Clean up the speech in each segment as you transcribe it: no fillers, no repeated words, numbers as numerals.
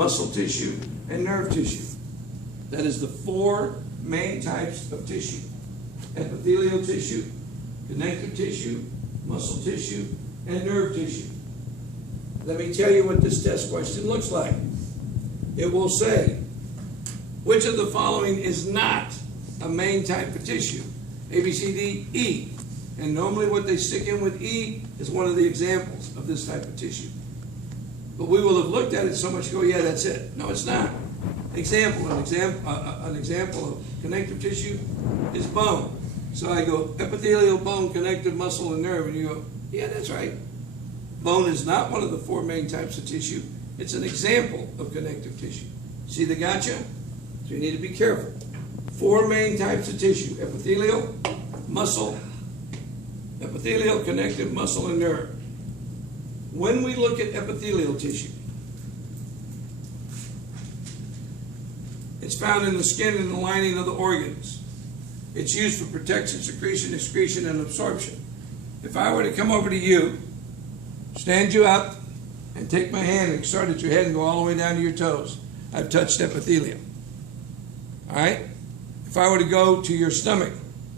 muscle tissue, and nerve tissue. That is the four main types of tissue: epithelial tissue, connective tissue, muscle tissue, and nerve tissue. Let me tell you what this test question looks like. It will say, which of the following is not a main type of tissue? A, B, C, D, E. And normally what they stick in with E is one of the examples of this type of tissue. But we will have looked at it so much, go, yeah, that's it. No, it's not. An example of connective tissue is bone. So I go epithelial, bone, connective, muscle, and nerve, and you go, yeah, that's right. Bone is not one of the four main types of tissue. It's an example of connective tissue. See the gotcha? So you need to be careful. Four main types of tissue: epithelial, connective, muscle, and nerve. When we look at epithelial tissue, it's found in the skin and the lining of the organs. It's used for protection, secretion, excretion, and absorption. If I were to come over to you, stand you up, and take my hand and start at your head and go all the way down to your toes, I've touched epithelium. All right? If I were to go to your stomach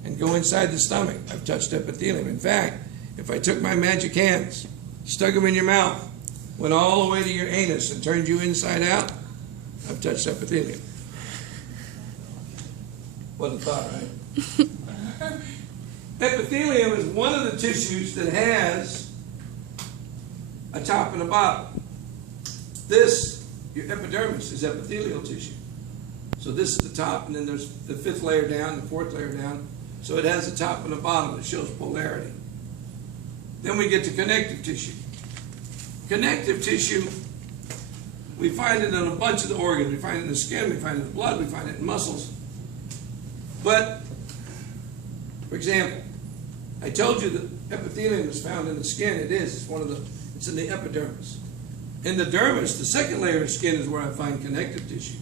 and go inside the stomach, I've touched epithelium. In fact, if I took my magic hands, stuck them in your mouth, went all the way to your anus and turned you inside out, I've touched epithelium. What a thought, right? Epithelium is one of the tissues that has a top and a bottom. This, your epidermis, is epithelial tissue. So this is the top, and then there's the fifth layer down, the fourth layer down. So it has a top and a bottom that shows polarity. Then we get to connective tissue. Connective tissue, we find it in a bunch of the organs. We find it in the skin, we find it in the blood, we find it in muscles. But, for example, I told you that epithelium is found in the skin. It is. It's in the epidermis. In the dermis, the second layer of skin, is where I find connective tissue.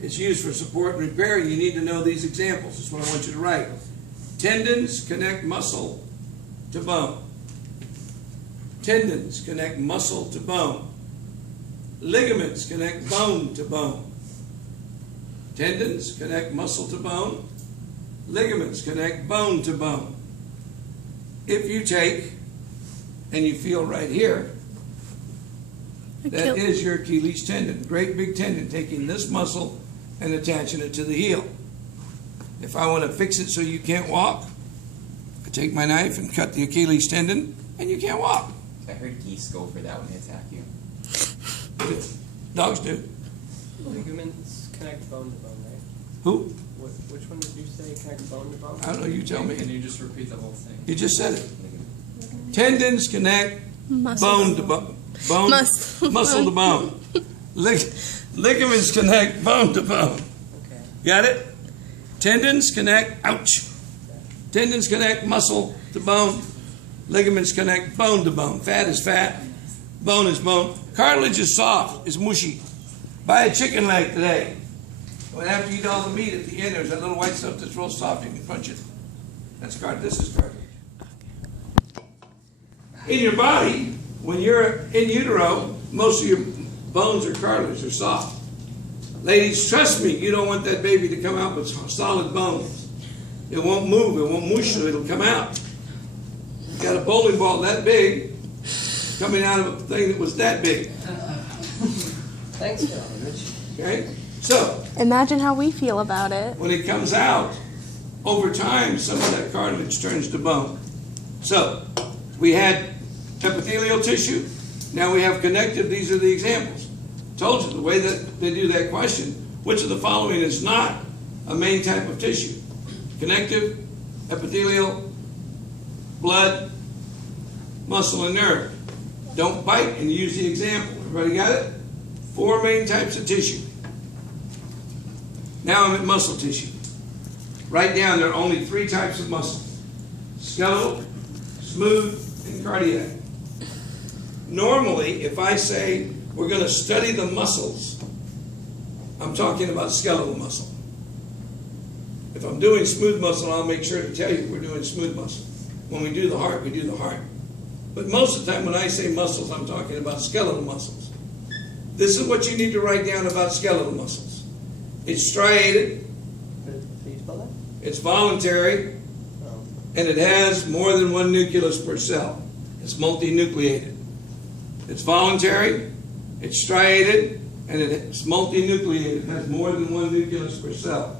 It's used for support and repair. You need to know these examples. That's what I want you to write. Tendons connect muscle to bone. Tendons connect muscle to bone. Ligaments connect bone to bone. Tendons connect muscle to bone. Ligaments connect bone to bone. If you take, and you feel right here, that is your Achilles tendon. Great big tendon, taking this muscle and attaching it to the heel. If I want to fix it so you can't walk, I take my knife and cut the Achilles tendon, and you can't walk. I heard geese go for that when they attack you. Dogs do. Ligaments connect bone to bone, right? Who? Which one did you say connect bone to bone? I don't know, you tell me. Can you just repeat the whole thing? You just said it. Tendons connect bone to bone. Muscle to bone. Ligaments connect bone to bone. Okay. Got it? Tendons connect, ouch. Tendons connect muscle to bone. Ligaments connect bone to bone. Fat is fat. Bone is bone. Cartilage is soft. It's mushy. Buy a chicken leg today. When after you eat all the meat, at the end there's that little white stuff that's real soft. You can punch it. That's cartilage. This is cartilage. In your body, when you're in utero, most of your bones are cartilage. They're soft. Ladies, trust me, you don't want that baby to come out with solid bones. It won't move. It won't mush. It'll come out. You got a bowling ball that big coming out of a thing that was that big. Thanks, Rich. Okay? So, Imagine how we feel about it. when it comes out, over time, some of that cartilage turns to bone. So, we had epithelial tissue. Now we have connective. These are the examples. Told you the way that they do that question. Which of the following is not a main type of tissue? Connective, epithelial, blood, muscle, and nerve. Don't bite and use the example. Everybody got it? 4 main types of tissue. Now I'm at muscle tissue. Write down there are only 3 types of muscle: skeletal, smooth, and cardiac. Normally, if I say we're going to study the muscles, I'm talking about skeletal muscle. If I'm doing smooth muscle, I'll make sure to tell you we're doing smooth muscle. When we do the heart, we do the heart. But most of the time when I say muscles, I'm talking about skeletal muscles. This is what you need to write down about skeletal muscles. It's striated, Can you spell that? it's voluntary, Oh. and it has more than one nucleus per cell. It's multinucleated. It's voluntary, it's striated, and it's multinucleated. It has more than one nucleus per cell.